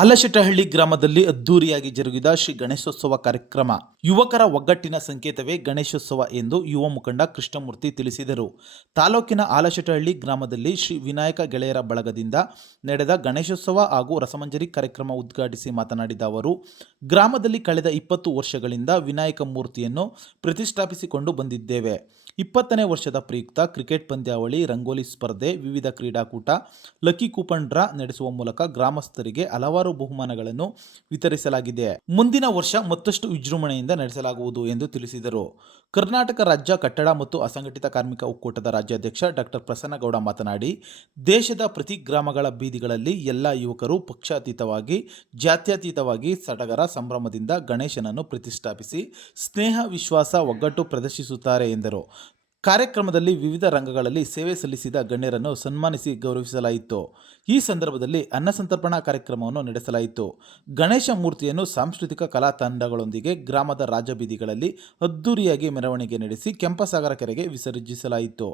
ಆಲಶೆಟ್ಟಹಳ್ಳಿ ಗ್ರಾಮದಲ್ಲಿ ಅದ್ದೂರಿಯಾಗಿ ಜರುಗಿದ ಶ್ರೀ ಗಣೇಶೋತ್ಸವ ಕಾರ್ಯಕ್ರಮ. ಯುವಕರ ಒಗ್ಗಟ್ಟಿನ ಸಂಕೇತವೇ ಗಣೇಶೋತ್ಸವ ಎಂದು ಯುವ ಮುಖಂಡ ಕೃಷ್ಣಮೂರ್ತಿ ತಿಳಿಸಿದರು. ತಾಲೂಕಿನ ಆಲಶೆಟ್ಟಹಳ್ಳಿ ಗ್ರಾಮದಲ್ಲಿ ಶ್ರೀ ವಿನಾಯಕ ಗೆಳೆಯರ ಬಳಗದಿಂದ ನಡೆದ ಗಣೇಶೋತ್ಸವ ಹಾಗೂ ರಸಮಂಜರಿ ಕಾರ್ಯಕ್ರಮ ಉದ್ಘಾಟಿಸಿ ಮಾತನಾಡಿದ ಅವರು, ಗ್ರಾಮದಲ್ಲಿ ಕಳೆದ ಇಪ್ಪತ್ತು ವರ್ಷಗಳಿಂದ ವಿನಾಯಕ ಮೂರ್ತಿಯನ್ನು ಪ್ರತಿಷ್ಠಾಪಿಸಿಕೊಂಡು ಬಂದಿದ್ದೇವೆ. ಇಪ್ಪತ್ತನೇ ವರ್ಷದ ಪ್ರಯುಕ್ತ ಕ್ರಿಕೆಟ್ ಪಂದ್ಯಾವಳಿ, ರಂಗೋಲಿ ಸ್ಪರ್ಧೆ, ವಿವಿಧ ಕ್ರೀಡಾಕೂಟ, ಲಕ್ಕಿ ಕೂಪನ್ ಡ್ರಾ ನಡೆಸುವ ಮೂಲಕ ಗ್ರಾಮಸ್ಥರಿಗೆ ಹಲವಾರು ಬಹುಮಾನಗಳನ್ನು ವಿತರಿಸಲಾಗಿದೆ. ಮುಂದಿನ ವರ್ಷ ಮತ್ತಷ್ಟು ವಿಜೃಂಭಣೆಯಿಂದ ನಡೆಸಲಾಗುವುದು ಎಂದು ತಿಳಿಸಿದರು. ಕರ್ನಾಟಕ ರಾಜ್ಯ ಕಟ್ಟಡ ಮತ್ತು ಅಸಂಘಟಿತ ಕಾರ್ಮಿಕ ಒಕ್ಕೂಟದ ರಾಜ್ಯಾಧ್ಯಕ್ಷ ಡಾಕ್ಟರ್ ಪ್ರಸನ್ನಗೌಡ ಮಾತನಾಡಿ, ದೇಶದ ಪ್ರತಿ ಗ್ರಾಮಗಳ ಬೀದಿಗಳಲ್ಲಿ ಎಲ್ಲ ಯುವಕರು ಪಕ್ಷಾತೀತವಾಗಿ, ಜಾತ್ಯತೀತವಾಗಿ ಸಡಗರ ಸಂಭ್ರಮದಿಂದ ಗಣೇಶನನ್ನು ಪ್ರತಿಷ್ಠಾಪಿಸಿ, ಸ್ನೇಹ, ವಿಶ್ವಾಸ, ಒಗ್ಗಟ್ಟು ಪ್ರದರ್ಶಿಸುತ್ತಾರೆ ಎಂದರು. ಕಾರ್ಯಕ್ರಮದಲ್ಲಿ ವಿವಿಧ ರಂಗಗಳಲ್ಲಿ ಸೇವೆ ಸಲ್ಲಿಸಿದ ಗಣ್ಯರನ್ನು ಸನ್ಮಾನಿಸಿ ಗೌರವಿಸಲಾಯಿತು. ಈ ಸಂದರ್ಭದಲ್ಲಿ ಅನ್ನ ಸಂತರ್ಪಣಾ ಕಾರ್ಯಕ್ರಮವನ್ನು ನಡೆಸಲಾಯಿತು. ಗಣೇಶ ಮೂರ್ತಿಯನ್ನು ಸಾಂಸ್ಕೃತಿಕ ಕಲಾ ತಂಡಗಳೊಂದಿಗೆ ಗ್ರಾಮದ ರಾಜಬೀದಿಗಳಲ್ಲಿ ಅದ್ದೂರಿಯಾಗಿ ಮೆರವಣಿಗೆ ನಡೆಸಿ ಕೆಂಪಸಾಗರ ಕೆರೆಗೆ ವಿಸರ್ಜಿಸಲಾಯಿತು.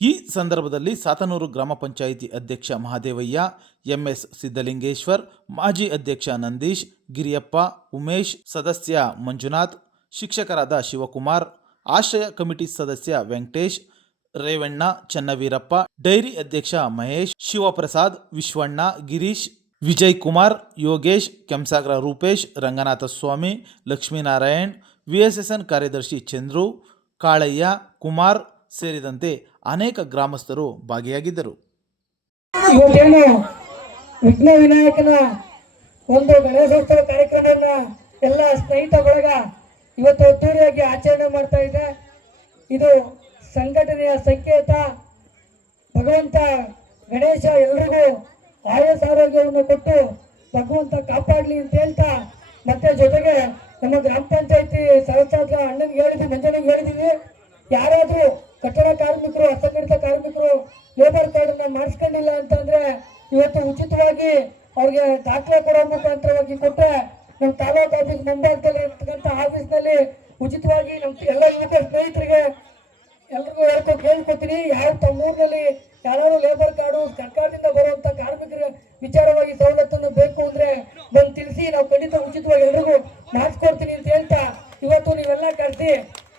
ಈ ಸಂದರ್ಭದಲ್ಲಿ ಸಾತನೂರು ಗ್ರಾಮ ಪಂಚಾಯಿತಿ ಅಧ್ಯಕ್ಷ ಮಹಾದೇವಯ್ಯ, ಎಂಎಸ್ ಸಿದ್ದಲಿಂಗೇಶ್ವರ್ ಮಾಜಿ ಅಧ್ಯಕ್ಷ ನಂದೀಶ್, ಗಿರಿಯಪ್ಪ, ಉಮೇಶ್, ಸದಸ್ಯ ಮಂಜುನಾಥ್, ಶಿಕ್ಷಕರಾದ ಶಿವಕುಮಾರ್ ಆಶ್ರಯ ಕಮಿಟಿ ಸದಸ್ಯ ವೆಂಕಟೇಶ್ ರೇವಣ್ಣ, ಚನ್ನವೀರಪ್ಪ, ಡೈರಿ ಅಧ್ಯಕ್ಷ ಮಹೇಶ್, ಶಿವಪ್ರಸಾದ್, ವಿಶ್ವಣ್ಣ, ಗಿರೀಶ್ ವಿಜಯ್ ಕುಮಾರ್ ಯೋಗೇಶ್, ಕೆಂಸಾಗ್ರ ರೂಪೇಶ್, ರಂಗನಾಥ ಸ್ವಾಮಿ, ಲಕ್ಷ್ಮೀನಾರಾಯಣ್, ವಿಎಸ್ಎಸ್ಎನ್ ಕಾರ್ಯದರ್ಶಿ ಚಂದ್ರು, ಕಾಳಯ್ಯ, ಕುಮಾರ್ ಸೇರಿದಂತೆ ಅನೇಕ ಗ್ರಾಮಸ್ಥರು ಭಾಗಿಯಾಗಿದ್ದರು. ವಿಘ್ನ ವಿನಾಯಕನ ಒಂದು ಗಣೇಶೋತ್ಸವ ಕಾರ್ಯಕ್ರಮ ಎಲ್ಲ ಸ್ನೇಹಿತ ಬಳಗ ಇವತ್ತು ಅದ್ದೂರಿಯಾಗಿ ಆಚರಣೆ ಮಾಡ್ತಾ ಇದೆ. ಇದು ಸಂಘಟನೆಯ ಸಂಕೇತ. ಭಗವಂತ ಗಣೇಶ ಎಲ್ರಿಗೂ ಆಯಸ್ ಆರೋಗ್ಯವನ್ನು ಕೊಟ್ಟು ಭಗವಂತ ಕಾಪಾಡಲಿ ಅಂತ ಹೇಳ್ತಾ, ಮತ್ತೆ ಜೊತೆಗೆ ನಮ್ಮ ಗ್ರಾಮ ಪಂಚಾಯತಿ ಸದಸ್ಯ ಅಣ್ಣನಿಗೆ ಹೇಳಿದ್ವಿ, ಮಂಜನಿಗೆ ಹೇಳಿದೀವಿ. ಯಾರಾದರೂ ಕಟ್ಟಡ ಕಾರ್ಮಿಕರು, ಅಸಂಘಟಿತ ಕಾರ್ಮಿಕರು ಲೇಬರ್ ಕಾರ್ಡ್ ಅನ್ನ ಮಾಡಿಸ್ಕೊಂಡಿಲ್ಲ ಅಂತಂದ್ರೆ ಇವತ್ತು ಉಚಿತವಾಗಿ ಅವ್ರಿಗೆ ದಾಖಲೆ ಕೊಡೋ ಮುಖಾಂತರವಾಗಿ ಕೊಟ್ಟರೆ ನಮ್ಮ ತಾಲೂಕು ಆಫೀಸ್ ಮುಂಭಾಗದಲ್ಲಿ ಇರ್ತಕ್ಕಂಥ ಆಫೀಸ್ನಲ್ಲಿ ಉಚಿತವಾಗಿ ನಮ್ಮ ಎಲ್ಲ ಯುವಕ ಸ್ನೇಹಿತರಿಗೆ ಎಲ್ರಿಗೂ ಹೇಳ್ಕೊ, ಕೇಳ್ಕೊತೀನಿ. ಯಾವ ತಮ್ಮ ಊರಿನಲ್ಲಿ ಯಾರು ಲೇಬರ್ ಕಾರ್ಡು ಸರ್ಕಾರದಿಂದ ಬರುವಂತ ಕಾರ್ಮಿಕರ ವಿಚಾರವಾಗಿ ಸವಲತ್ತನ್ನು ಬೇಕು ಅಂದ್ರೆ ಬಂದು ತಿಳಿಸಿ, ನಾವು ಖಂಡಿತ ಉಚಿತವಾಗಿ ಎಲ್ರಿಗೂ ಮಾಡಿಸ್ಕೊಡ್ತೀನಿ ಅಂತ ಹೇಳ್ತಾ ಇವತ್ತು ನೀವೆಲ್ಲ ಕರೆಸಿ,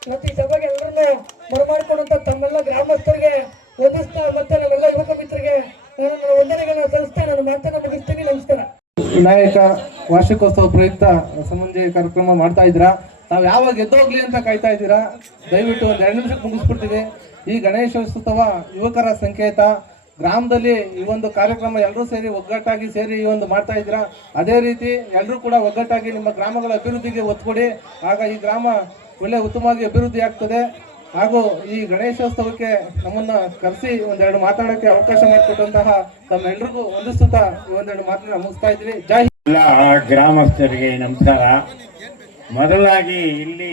ಇವತ್ತು ಈ ಸಭೆಗೆ ಎಲ್ಲರನ್ನು ಬರಮಾಡ್ಕೊಂಡಂತ ತಮ್ಮೆಲ್ಲ ಗ್ರಾಮಸ್ಥರಿಗೆ ವಂದಿಸ್ತಾ ಮತ್ತೆ ನಾವೆಲ್ಲ ಯುವಕ ಮಿತ್ರರಿಗೆ ನಾನು ನನ್ನ ವಂದನೆಗಳನ್ನ ಸಲ್ಲಿಸ್ತಾ ನಾನು ಮಾತನ್ನ ಮುಗಿಸ್ತೀನಿ. ನಮಸ್ಕಾರ. ವಿನಾಯಕ ವಾರ್ಷಿಕೋತ್ಸವ ಪ್ರಯುಕ್ತ ಸಮಂಜಯ ಕಾರ್ಯಕ್ರಮ ಮಾಡ್ತಾ ಇದ್ದೀರಾ? ತಾವು ಯಾವಾಗ ಎದ್ದೋಗ್ಲಿ ಅಂತ ಕಾಯ್ತಾ ಇದ್ದೀರಾ? ದಯವಿಟ್ಟು ಒಂದು ಎರಡು ನಿಮಿಷಕ್ಕೆ ಮುಗಿಸ್ಬಿಡ್ತೀವಿ. ಈ ಗಣೇಶೋತ್ಸವ ಯುವಕರ ಸಂಕೇತ. ಗ್ರಾಮದಲ್ಲಿ ಈ ಒಂದು ಕಾರ್ಯಕ್ರಮ ಎಲ್ಲರೂ ಸೇರಿ ಒಗ್ಗಟ್ಟಾಗಿ ಸೇರಿ ಈ ಒಂದು ಮಾಡ್ತಾ ಇದ್ದೀರಾ? ಅದೇ ರೀತಿ ಎಲ್ಲರೂ ಕೂಡ ಒಗ್ಗಟ್ಟಾಗಿ ನಿಮ್ಮ ಗ್ರಾಮಗಳ ಅಭಿವೃದ್ಧಿಗೆ ಒತ್ತು ಕೊಡಿ ಆಗ ಈ ಗ್ರಾಮ ಒಳ್ಳೆ ಉತ್ತಮವಾಗಿ ಅಭಿವೃದ್ಧಿ ಆಗ್ತದೆ. ಹಾಗೂ ಈ ಗಣೇಶೋತ್ಸವಕ್ಕೆ ನಮ್ಮನ್ನ ಕರೆಸಿ ಒಂದೆರಡು ಮಾತಾಡೋಕ್ಕೆ ಅವಕಾಶ ಮಾಡಿಕೊಟ್ಟಂತಹ ತಮ್ಮೆಲ್ಲರಿಗೂ ವಂದಿಸುತ್ತಾ ಈ ಒಂದೆರಡು ಮಾತನ್ನ ಮುಗಿಸ್ತಾ ಇದ್ದೀವಿ. ಜೈ ಎಲ್ಲ ಗ್ರಾಮಸ್ಥರಿಗೆ ನಮಸ್ಕಾರ. ಮೊದಲಾಗಿ ಇಲ್ಲಿ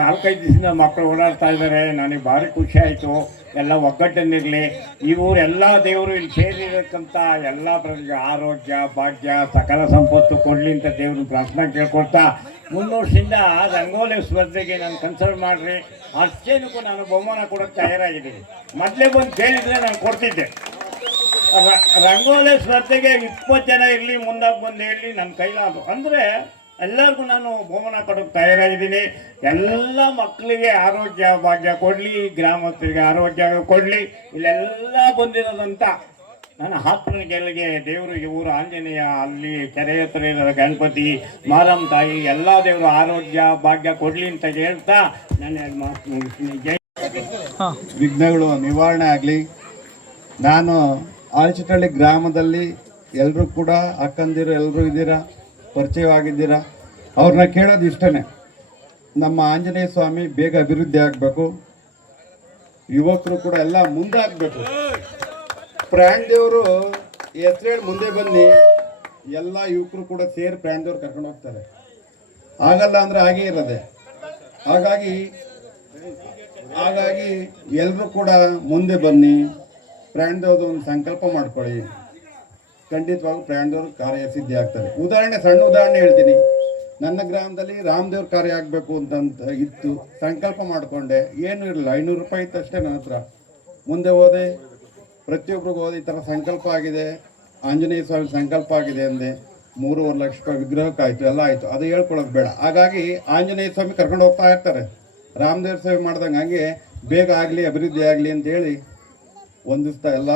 ನಾಲ್ಕೈದು ದಿವಸದಿಂದ ಮಕ್ಕಳು ಓಡಾಡ್ತಾ ಇದ್ದಾರೆ. ನನಗೆ ಭಾರಿ ಖುಷಿ ಆಯಿತು. ಎಲ್ಲ ಒಗ್ಗಟ್ಟನ್ನಿರಲಿ ಈ ಊರೆಲ್ಲ ದೇವರು ಇಲ್ಲಿ ಸೇರಿರಕ್ಕಂಥ ಎಲ್ಲ ಆರೋಗ್ಯ, ಭಾಗ್ಯ, ಸಕಲ ಸಂಪತ್ತು ಕೊಡಲಿ ಅಂತ ದೇವ್ರನ್ನ ಪ್ರಾರ್ಥನೆ ಕೇಳ್ಕೊಡ್ತಾ ಮುಂದೆ ವರ್ಷದಿಂದ ರಂಗೋಲಿ ಸ್ಪರ್ಧೆಗೆ ನಾನು ಕನ್ಸಲ್ಟ್ ಮಾಡಿರಿ. ಅಷ್ಟೇನಕ್ಕೂ ನಾನು ಬಹುಮಾನ ಕೊಡೋಕ್ಕೆ ತಯಾರಾಗಿದ್ದೀನಿ. ಮೊದಲೇ ಬಂದು ಕೇಳಿದರೆ ನಾನು ಕೊಡ್ತಿದ್ದೆ. ರಂಗೋಲಿ ಸ್ಪರ್ಧೆಗೆ ಇಪ್ಪತ್ತು ಜನ ಇರಲಿ ಮುಂದಾಗಿ ಬಂದು ಹೇಳಿ ನನ್ನ ಕೈಲಾದ್ರು ಅಂದರೆ ಎಲ್ಲರಿಗೂ ನಾನು ಬಹುಮಾನ ಕೊಡೋಕೆ ತಯಾರಾಗಿದ್ದೀನಿ. ಎಲ್ಲ ಮಕ್ಕಳಿಗೆ ಆರೋಗ್ಯ ಭಾಗ್ಯ ಕೊಡಲಿ ಗ್ರಾಮಸ್ಥರಿಗೆ ಆರೋಗ್ಯ ಕೊಡಲಿ. ಇಲ್ಲೆಲ್ಲ ಬಂದಿರೋದಂತ ನನ್ನ ಆತ್ಮನಿಗೆಲ್ಲಿಗೆ ದೇವರಿಗೆ ಊರು ಆಂಜನೇಯ ಅಲ್ಲಿ ಕೆರೆ ಹತ್ರ ಇರೋ ಗಣಪತಿ ಮಾರಮ್ಮ ತಾಯಿ ಎಲ್ಲ ದೇವರು ಆರೋಗ್ಯ ಭಾಗ್ಯ ಕೊಡಲಿ ಅಂತ ಹೇಳ್ತಾ ನಾನು ಎರಡು ಮಾತು ಮುಗಿಸ್ತೀನಿ. ಜೈ. ವಿಘ್ನಗಳು ನಿವಾರಣೆ ಆಗಲಿ. ನಾನು ಆಲ್ಚಿಟಳ್ಳಿ ಗ್ರಾಮದಲ್ಲಿ ಎಲ್ಲರೂ ಕೂಡ ಅಕ್ಕಂದಿರು ಎಲ್ಲರೂ ಇದ್ದೀರಾ? ಪರಿಚಯವಾಗಿದ್ದೀರಾ? ಅವ್ರನ್ನ ಕೇಳೋದು ಇಷ್ಟನೇ. ನಮ್ಮ ಆಂಜನೇಯ ಸ್ವಾಮಿ ಬೇಗ ಅಭಿವೃದ್ಧಿ ಆಗಬೇಕು. ಯುವಕರು ಕೂಡ ಎಲ್ಲ ಮುಂದಾಗಬೇಕು. ಪ್ರಾಣ್ ದೇವರು ಹೆಸರೇಳಿ ಮುಂದೆ ಬನ್ನಿ. ಎಲ್ಲ ಯುವಕರು ಕೂಡ ಸೇರಿ ಪ್ರಾಣ್ ದೇವ್ರು ಕರ್ಕೊಂಡು ಹೋಗ್ತಾರೆ. ಆಗಲ್ಲ ಅಂದರೆ ಹಾಗೇ ಇರೋದೆ. ಹಾಗಾಗಿ ಹಾಗಾಗಿ ಎಲ್ಲರೂ ಕೂಡ ಮುಂದೆ ಬನ್ನಿ. ಪ್ರಾಣದವ್ರದ್ದು ಒಂದು ಸಂಕಲ್ಪ ಮಾಡ್ಕೊಳ್ಳಿ. ಖಂಡಿತವಾಗೂ ಪ್ರಯಾಣದವ್ರ ಕಾರ್ಯ ಸಿದ್ಧಿ ಆಗ್ತದೆ. ಉದಾಹರಣೆ, ಸಣ್ಣ ಉದಾಹರಣೆ ಹೇಳ್ತೀನಿ. ನನ್ನ ಗ್ರಾಮದಲ್ಲಿ ರಾಮದೇವ್ರ ಕಾರ್ಯ ಆಗಬೇಕು ಅಂತಂತ ಇತ್ತು. ಸಂಕಲ್ಪ ಮಾಡಿಕೊಂಡೆ. ಏನು ಇರಲಿಲ್ಲ. ಐನೂರು ರೂಪಾಯಿ ಇತ್ತು ಅಷ್ಟೇ ನನ್ನ ಹತ್ರ. ಮುಂದೆ ಹೋದೆ. ಪ್ರತಿಯೊಬ್ಬರಿಗೂ ಹೋದೆ. ಈ ಥರ ಸಂಕಲ್ಪ ಆಗಿದೆ. ಆಂಜನೇಯ ಸ್ವಾಮಿ ಸಂಕಲ್ಪ ಆಗಿದೆ ಅಂದೆ. ಮೂರುವರೆ ಲಕ್ಷ ರೂಪಾಯಿ ವಿಗ್ರಹಕ್ಕಾಯ್ತು ಎಲ್ಲ ಆಯಿತು. ಅದು ಹೇಳ್ಕೊಳ್ಳೋದು ಬೇಡ. ಹಾಗಾಗಿ ಆಂಜನೇಯ ಸ್ವಾಮಿ ಕರ್ಕೊಂಡು ಹೋಗ್ತಾ ಇರ್ತಾರೆ. ರಾಮದೇವ್ರ ಸೇವೆ ಮಾಡ್ದಂಗೆ ಹಂಗೆ ಬೇಗ ಆಗಲಿ, ಅಭಿವೃದ್ಧಿ ಆಗಲಿ ಅಂತೇಳಿ ಒಂದಿಸ್ತಾ ಎಲ್ಲ